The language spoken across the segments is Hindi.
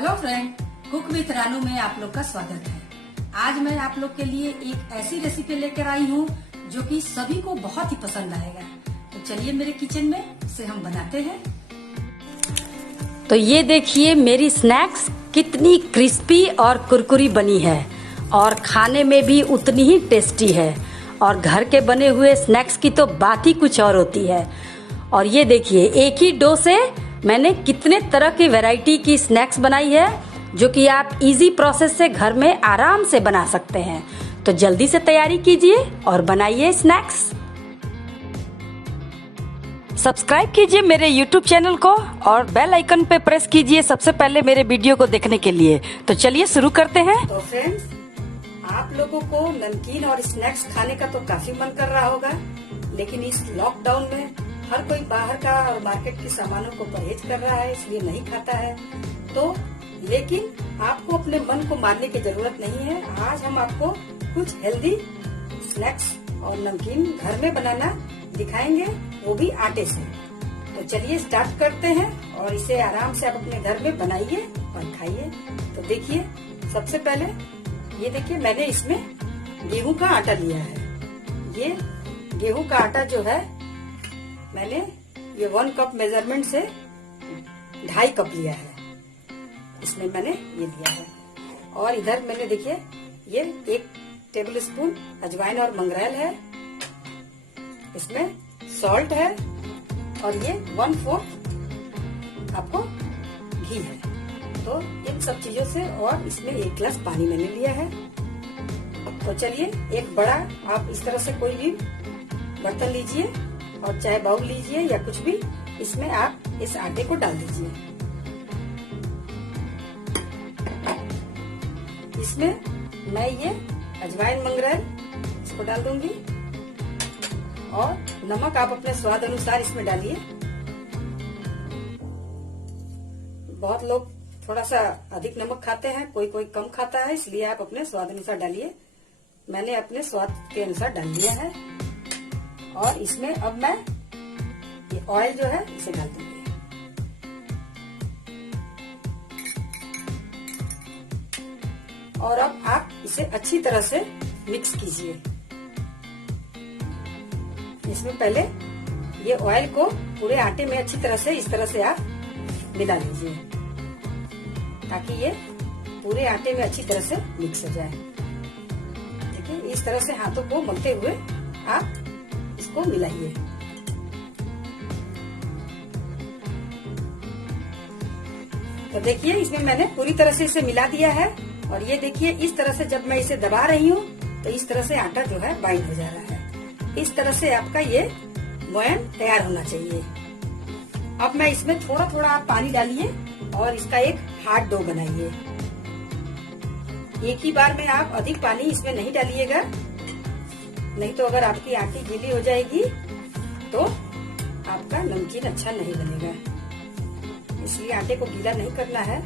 Hello friend, cook with Ranu में आप लोग का स्वागत है। आज मैं आप लोग के लिए एक ऐसी रेसिपी लेकर आई हूँ जो कि सभी को बहुत ही पसंद आएगा। तो चलिए मेरे किचन में इसे हम बनाते हैं। तो ये देखिए मेरी स्नैक्स कितनी क्रिस्पी और कुरकुरी बनी है और खाने में भी उतनी ही टेस्टी है। और घर के बने हुए स्नैक्स की तो बात ही कुछ और होती है। और ये देखिए एक ही डो से मैंने कितने तरह की वैरायटी की स्नैक्स बनाई है जो कि आप इजी प्रोसेस से घर में आराम से बना सकते हैं। तो जल्दी से तैयारी कीजिए और बनाइए स्नैक्स। सब्सक्राइब कीजिए मेरे YouTube चैनल को और बेल आइकन पे प्रेस कीजिए सबसे पहले मेरे वीडियो को देखने के लिए। तो चलिए शुरू करते हैं। तो फ्रेंड्स, आप लोगों को नमकीन और स्नैक्स खाने का तो काफी मन कर रहा होगा, लेकिन इस लॉकडाउन में हर कोई बाहर का और मार्केट के सामानों को परहेज कर रहा है, इसलिए नहीं खाता है। तो लेकिन आपको अपने मन को मारने की जरूरत नहीं है। आज हम आपको कुछ हेल्दी स्नैक्स और नमकीन घर में बनाना दिखाएंगे, वो भी आटे से। तो चलिए स्टार्ट करते हैं और इसे आराम से आप अपने घर में बनाइए और खाइए। तो देखिए, सबसे पहले ये देखिए मैंने इसमें गेहूं का आटा लिया है। ये गेहूं का आटा जो है मैंने ये 1 कप मेजरमेंट से 2.5 कप लिया है। इसमें मैंने ये लिया है। और इधर मैंने देखिए ये 1 टेबल स्पून अजवाइन और मंगरेल है। इसमें सॉल्ट है और ये 1/4 आपको घी है। तो इन सब चीजों से और इसमें 1 गिलास पानी मैंने लिया है। तो चलिए एक बड़ा आप इस तरह से कोई भी बर्तन लीजिए और चाहे बाउल लीजिए या कुछ भी, इसमें आप इस आटे को डाल दीजिए। इसमें मैं ये अजवाइन मंगरेल इसको डाल दूंगी और नमक आप अपने स्वाद अनुसार इसमें डालिए। बहुत लोग थोड़ा सा अधिक नमक खाते हैं, कोई कोई कम खाता है, इसलिए आप अपने स्वाद अनुसार डालिए। मैंने अपने स्वाद के अनुसार डाल लिया है। और इसमें अब मैं ये ऑयल जो है इसे डाल दूंगी। और अब आप इसे अच्छी तरह से मिक्स कीजिए। इसमें पहले ये ऑयल को पूरे आटे में अच्छी तरह से इस तरह से आप मिला लीजिए ताकि ये पूरे आटे में अच्छी तरह से मिक्स हो जाए। देखिए इस तरह से हाथों को मलते हुए आप इसको मिलाइए। तो देखिए इसमें मैंने पूरी तरह से इसे मिला दिया है। और ये देखिए इस तरह से जब मैं इसे दबा रही हूँ तो इस तरह से आटा जो है बाइंड हो जा रहा है। इस तरह से आपका ये मोयन तैयार होना चाहिए। अब मैं इसमें थोड़ा थोड़ा आप पानी डालिए और इसका एक हार्ड डो बनाइए। एक ही बार में आप अधिक पानी इसमें नहीं डालिएगा, नहीं तो अगर आपकी आटी गीली हो जाएगी तो आपका नमकीन अच्छा नहीं बनेगा। इसलिए आटे को गीला नहीं करना है।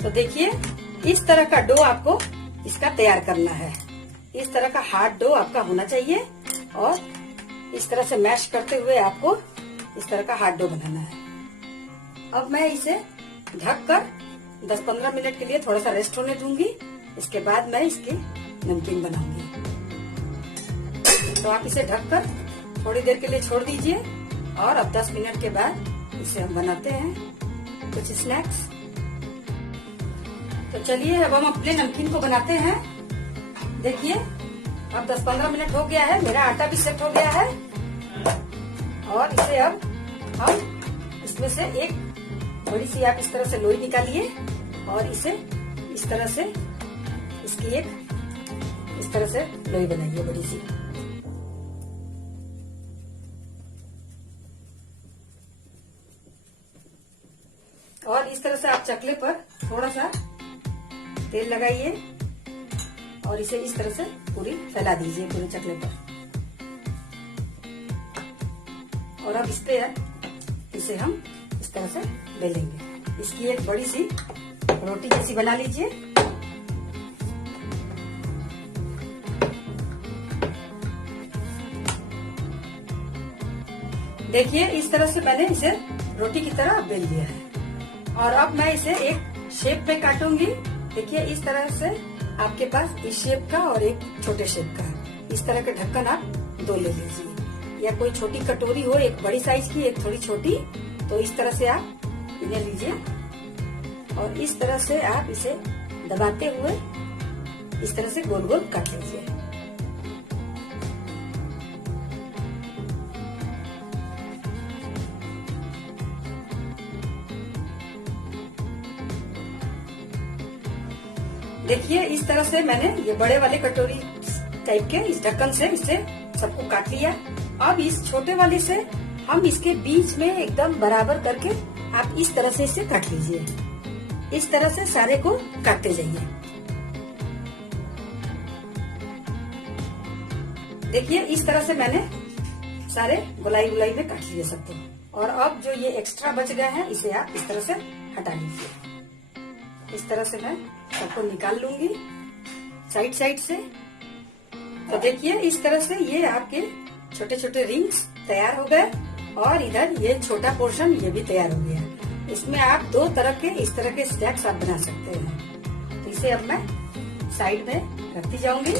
तो देखिए इस तरह का डो आपको इसका तैयार करना है। इस तरह का हार्ड डो आपका होना चाहिए और इस तरह से मैश करते हुए आपको इस तरह का हार्ड डो बनाना है। अब मैं इसे ढककर 10-15 मिनट के लिए थोड़ा सा रेस्ट होने दूंगी। इसके बाद मैं इसकी नमकीन बनाऊंगी। तो आप इसे ढककर थोड़ी देर के लिए छोड़ दीजिए और अब 10 मिनट के बाद इसे हम बनाते हैं कुछ स्नैक्स। तो चलिए अब हम अपने नमकीन को बनाते हैं। देखिए अब 10-15 मिनट हो गया है, मेरा आटा भी सेट हो गया है। और इसे अब हम इसमें से एक बड़ी सी आप इस तरह से लोई निकालिए और इसे इस तरह से इसकी एक इस तरह से लोई बनाइए बड़ी सी। और इस तरह से आप चकले पर थोड़ा सा तेल लगाइए और इसे इस तरह से पूरी फैला दीजिए पूरे चकले पर। और अब इस पे इसे हम इस तरह से बेलेंगे। इसकी एक बड़ी सी रोटी जैसी बना लीजिए। देखिए इस तरह से मैंने इसे रोटी की तरह बेल लिया है और अब मैं इसे एक शेप में काटूंगी। देखिए इस तरह से आपके पास इस शेप का और एक छोटे शेप का इस तरह के ढक्कन आप दो ले लीजिए, या कोई छोटी कटोरी हो, एक बड़ी साइज की एक थोड़ी छोटी, तो इस तरह से आप इन्हें लीजिए और इस तरह से आप इसे दबाते हुए इस तरह से गोल गोल काट लीजिए। देखिए इस तरह से मैंने ये बड़े वाले कटोरी टाइप के इस ढक्कन से इसे सबको काट लिया। अब इस छोटे वाले से हम इसके बीच में एकदम बराबर करके आप इस तरह से इसे काट लीजिए। इस तरह से सारे को काटते जाइए। देखिए इस तरह से मैंने सारे गोलाई गोलाई में काट लिए सबको, और अब जो ये एक्स्ट्रा बच गए हैं इसे आप इस तरह से हटा लीजिए। इस तरह से मैं सबको निकाल लूंगी साइड साइड से। तो देखिए इस तरह से ये आपके छोटे छोटे रिंग्स तैयार हो गए और इधर ये छोटा पोर्शन ये भी तैयार हो गया। इसमें आप दो तरह के इस तरह के स्नैक्स आप बना सकते हैं। तो इसे अब मैं साइड में रखती जाऊंगी।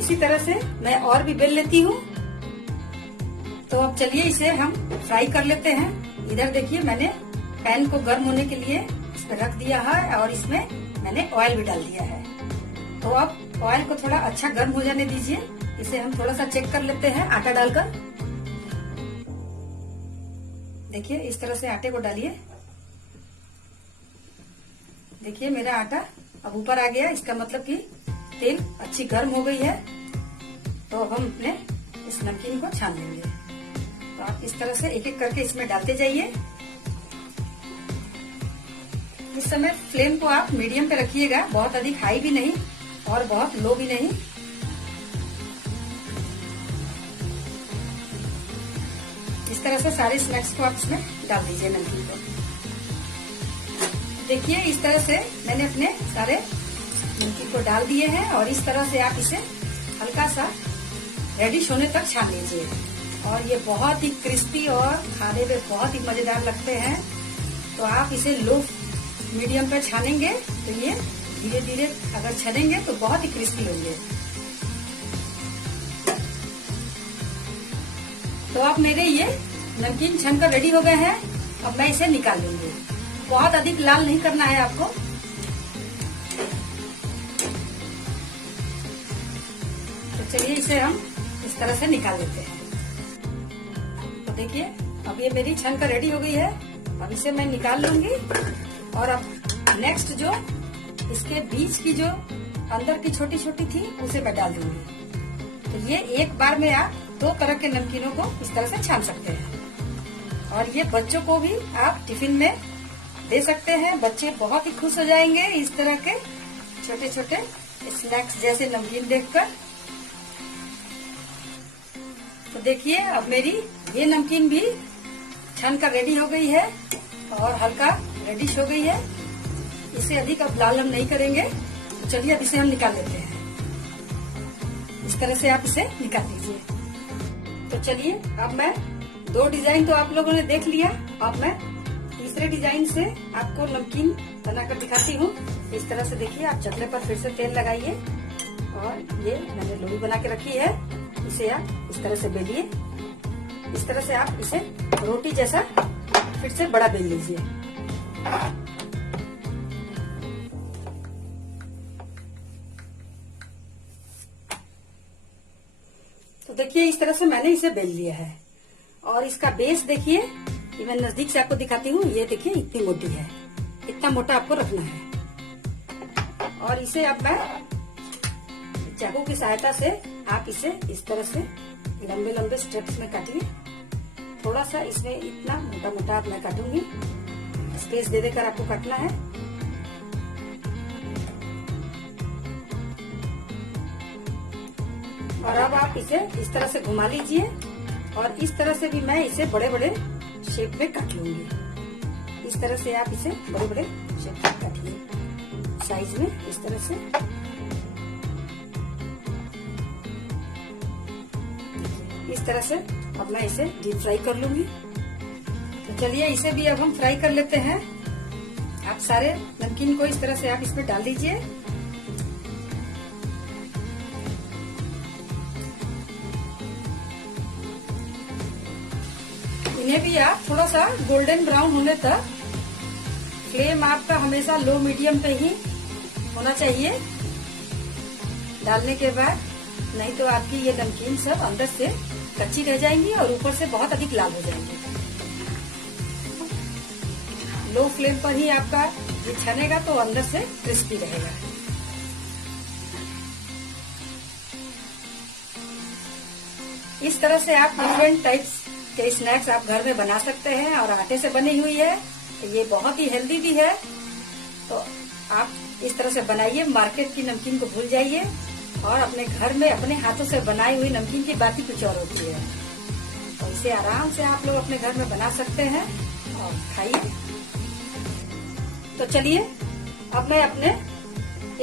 इसी तरह से मैं और भी बेल लेती हूँ। तो अब चलिए इसे हम फ्राई कर लेते हैं। इधर देखिए मैंने पैन को गर्म होने के लिए इस पर रख दिया है और इसमें मैंने ऑयल भी डाल दिया है। तो अब ऑयल को थोड़ा अच्छा गर्म हो जाने दीजिए। इसे हम थोड़ा सा चेक कर लेते हैं आटा डालकर। देखिए इस तरह से आटे को डालिए। देखिए मेरा आटा अब ऊपर आ गया, इसका मतलब कि तेल अच्छी गर्म हो गई है। तो अब हम अपने इस नमकीन को छान लेंगे। तो आप इस तरह से एक एक करके इसमें डालते जाइए। इस समय फ्लेम को आप मीडियम पे रखिएगा, बहुत अधिक हाई भी नहीं और बहुत लो भी नहीं। इस तरह से सारे स्नैक्स को आप इसमें डाल दीजिए नमकीन को। देखिए इस तरह से मैंने अपने सारे नमकीन को डाल दिए हैं और इस तरह से आप इसे हल्का सा रेडिश होने तक छान लीजिए। और ये बहुत ही क्रिस्पी और खाने में बहुत ही मजेदार लगते हैं। तो आप इसे लो मीडियम पर छानेंगे तो ये धीरे धीरे अगर छनेंगे तो बहुत ही क्रिस्पी होंगे। तो अब मेरे ये नमकीन छनकर रेडी हो गए हैं। अब मैं इसे निकाल लूंगी। बहुत अधिक लाल नहीं करना है आपको। तो चलिए इसे हम इस तरह से निकाल लेते हैं। तो देखिए अब ये मेरी छनकर रेडी हो गई है। अब इसे मैं निकाल लूंगी और अब नेक्स्ट जो इसके बीच की जो अंदर की छोटी छोटी थी उसे मैं डाल दूंगी। तो ये एक बार में आप दो तरह के नमकीनों को इस तरह से छान सकते हैं और ये बच्चों को भी आप टिफिन में दे सकते हैं। बच्चे बहुत ही खुश हो जाएंगे इस तरह के छोटे छोटे स्नैक्स जैसे नमकीन देखकर। तो देखिए अब मेरी ये नमकीन भी छन कर रेडी हो गई है और हल्का रेडिश हो गई है। इसे अधिक अब लाल हम नहीं करेंगे। तो चलिए अब इसे हम निकाल लेते हैं। इस तरह से आप इसे निकाल लीजिए। तो चलिए अब मैं दो डिजाइन तो आप लोगों ने देख लिया। अब मैं तीसरे डिजाइन से आपको नमकीन बनाकर दिखाती हूँ। इस तरह से देखिए आप चकले पर फिर से तेल लगाइए और ये मैंने लोई बना के रखी है। इसे आप इस तरह से बेलिए। इस तरह से आप इसे रोटी जैसा फिर से बड़ा बेल लीजिए। तो देखिए इस तरह से मैंने इसे बेल लिया है और इसका बेस देखिए, ये मैं नजदीक से आपको दिखाती हूँ। ये देखिए इतनी मोटी है, इतना मोटा आपको रखना है। और इसे अब मैं चाकू की सहायता से आप इसे इस तरह से लंबे लंबे स्टेप्स में काटिए। थोड़ा सा इसमें इतना मोटा मोटा मैं काटूंगी, स्पेस दे देकर आपको काटना है। और अब आप इसे इस तरह से घुमा लीजिए और इस तरह से भी मैं इसे बड़े बड़े शेप में काट लूंगी। इस तरह से आप इसे बड़े बड़े शेप में काटिए साइज में इस तरह से। इस तरह से अब मैं इसे डीप फ्राई कर लूंगी। तो चलिए इसे भी अब हम फ्राई कर लेते हैं। आप सारे नमकीन को इस तरह से आप इसमें डाल दीजिए। इन्हें भी आप थोड़ा सा गोल्डन ब्राउन होने तक, फ्लेम आपका हमेशा लो मीडियम पे ही होना चाहिए डालने के बाद, नहीं तो आपकी ये नमकीन सब अंदर से कच्ची रह जाएंगी और ऊपर से बहुत अधिक लाल हो जाएंगी। लो फ्लेम पर ही आपका ये छनेगा तो अंदर से क्रिस्पी रहेगा। इस तरह से आप डिफरेंट टाइप्स के स्नैक्स आप घर में बना सकते हैं और आटे से बनी हुई है तो ये बहुत ही हेल्दी भी है। तो आप इस तरह से बनाइए, मार्केट की नमकीन को भूल जाइए और अपने घर में अपने हाथों से बनाई हुई नमकीन की बात ही कुछ और होती है। तो इसे आराम से आप लोग अपने घर में बना सकते हैं और खाइए। तो चलिए अब मैं अपने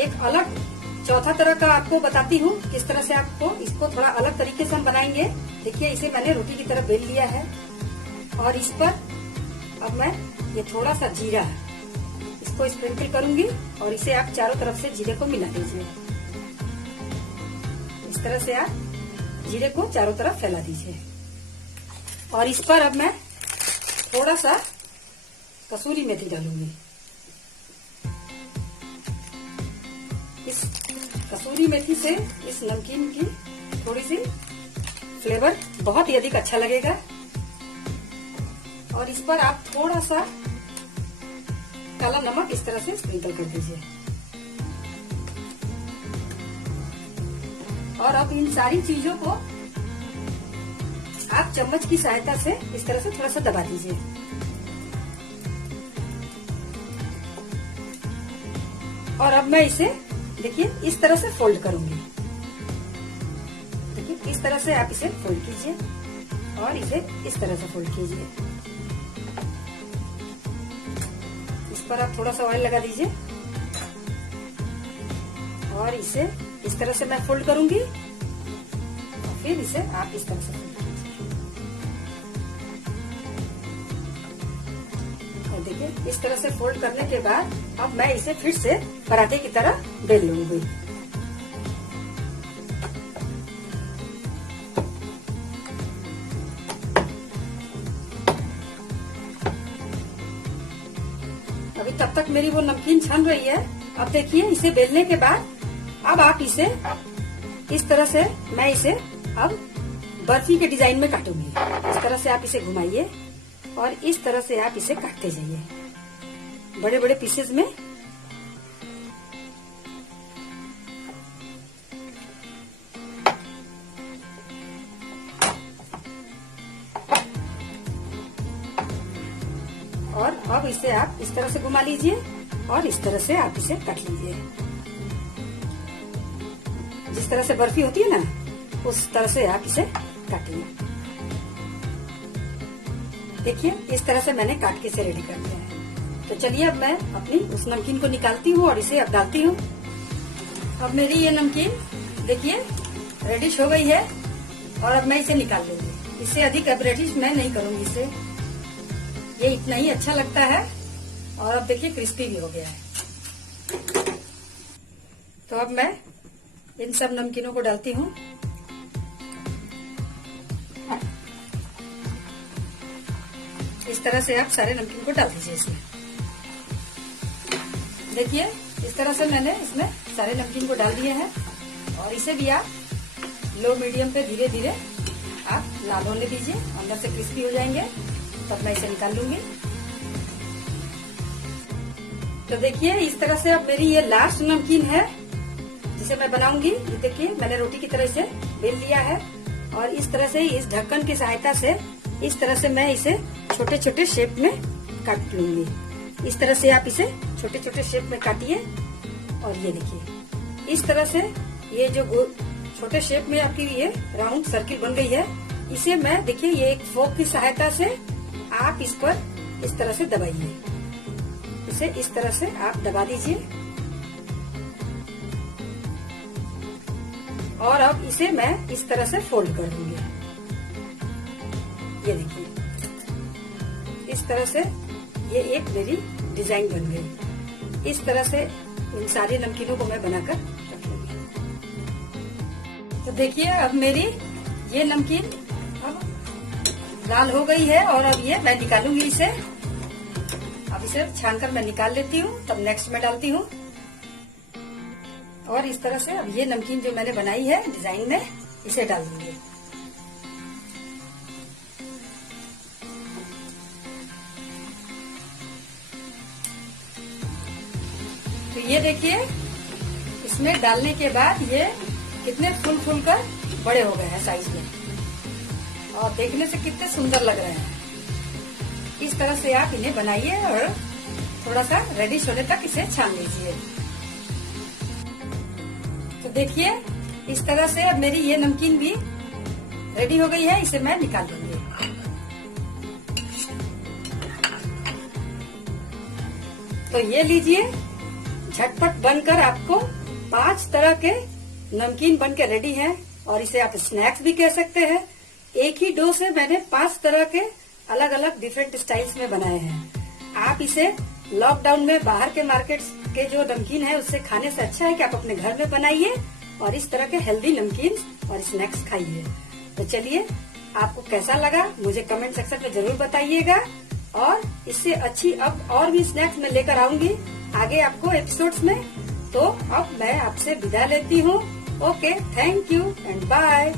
एक अलग चौथा तरह का आपको बताती हूँ किस तरह से आपको इसको थोड़ा अलग तरीके से हम बनाएंगे। देखिए इसे मैंने रोटी की तरह बेल लिया है और इस पर अब मैं ये थोड़ा सा जीरा इसको स्प्रिंकल करूंगी और इसे आप चारों तरफ से जीरे को मिला दीजिए। इस तरह से आप जीरे को चारों तरफ फैला दीजिए और इस पर अब मैं थोड़ा सा कसूरी मेथी डालूंगी। इस कसूरी मेथी से इस नमकीन की थोड़ी सी फ्लेवर बहुत ही अधिक अच्छा लगेगा। और इस पर आप थोड़ा सा काला नमक इस तरह से स्प्रिंकल कर दीजिए। और अब इन सारी चीजों को आप चम्मच की सहायता से इस तरह से थोड़ा सा दबा दीजिए। और अब मैं इसे देखिए इस तरह से फोल्ड करूंगी। देखिए इस तरह से आप इसे फोल्ड कीजिए और इसे इस तरह से फोल्ड कीजिए। इस पर आप थोड़ा सा ऑयल लगा दीजिए और इसे इस तरह से मैं फोल्ड करूंगी और फिर इसे आप इस तरह से फोल्ड कीजिए। और देखिए इस तरह से फोल्ड करने के बाद अब मैं इसे फिर से पराठे की तरह बेल लूंगी। अभी तब तक मेरी वो नमकीन छन रही है। अब देखिए इसे बेलने के बाद अब आप इसे इस तरह से मैं इसे अब बर्फी के डिजाइन में काटूंगी। इस तरह से आप इसे घुमाइए और इस तरह से आप इसे काटते जाइए बड़े बड़े पीसेस में। और अब इसे आप इस तरह से घुमा लीजिए और इस तरह से आप इसे काट लीजिए। जिस तरह से बर्फी होती है ना उस तरह से आप इसे काटिए। देखिए इस तरह से मैंने काट के इसे रेडी कर लिया है। तो चलिए अब मैं अपनी उस नमकीन को निकालती हूँ और इसे अब डालती हूँ। अब मेरी ये नमकीन देखिए रेडिश हो गई है और अब मैं इसे निकाल लूंगी। इससे अधिक अब रेडिश मैं नहीं करूंगी इसे, ये इतना ही अच्छा लगता है। और अब देखिए क्रिस्पी भी हो गया है। तो अब मैं इन सब नमकीनों को डालती हूँ। इस तरह से आप सारे नमकीन को डाल दीजिए इसमें। देखिए इस तरह से मैंने इसमें सारे नमकीन को डाल दिए हैं और इसे भी आप लो मीडियम पे धीरे धीरे आप लाल होने दीजिए, अंदर से क्रिस्पी हो जाएंगे। तब मैं इसे निकाल लूंगी। तो देखिए इस तरह से अब मेरी ये लास्ट नमकीन है जिसे मैं बनाऊंगी। ये देखिए मैंने रोटी की तरह इसे बेल लिया है और इस तरह से इस ढक्कन की सहायता से इस तरह से मैं इसे छोटे छोटे शेप में काट लूंगी। इस तरह से आप इसे छोटे छोटे शेप में काटिए और ये देखिए इस तरह से ये जो छोटे शेप में आपकी ये राउंड सर्किल बन गई है। इसे मैं देखिए ये एक फोक की सहायता से आप इस पर इस तरह से दबाइए। इसे इस तरह से आप दबा दीजिए और अब इसे मैं इस तरह से फोल्ड कर दूंगी। ये देखिए, इस तरह से ये एक मेरी डिजाइन बन गई। इस तरह से इन सारी नमकीनों को मैं बनाकर रख लूंगी। तो देखिए अब मेरी ये नमकीन अब लाल हो गई है और अब ये मैं निकालूंगी इसे। अब इसे छानकर मैं निकाल लेती हूँ, तब नेक्स्ट में डालती हूँ। और इस तरह से अब ये नमकीन जो मैंने बनाई है डिजाइन में, इसे डाल दूंगी। तो ये देखिए, इसमें डालने के बाद ये कितने फूल फूल कर बड़े हो गए हैं साइज में, और देखने से कितने सुंदर लग रहे हैं। इस तरह से आप इन्हें बनाइए और थोड़ा सा रेडिश होने तक इसे छान लीजिए। तो देखिए, इस तरह से अब मेरी ये नमकीन भी रेडी हो गई है, इसे मैं निकाल दूंगी। तो ये लीजिए, झटपट बनकर आपको 5 तरह के नमकीन बनके रेडी है, और इसे आप स्नैक्स भी कह सकते हैं। एक ही डो से मैंने 5 तरह के अलग अलग डिफरेंट स्टाइल्स में बनाए हैं। आप इसे लॉकडाउन में बाहर के मार्केट के जो नमकीन है उससे खाने से अच्छा है कि आप अपने घर में बनाइए और इस तरह के हेल्दी नमकीन और स्नैक्स खाइए। तो चलिए, आपको कैसा लगा मुझे कमेंट सेक्शन में जरूर बताइएगा, और इससे अच्छी अब और भी स्नैक्स मैं लेकर आऊंगी आगे आपको एपिसोड्स में। तो अब मैं आपसे विदा लेती हूँ। Okay, thank you and bye.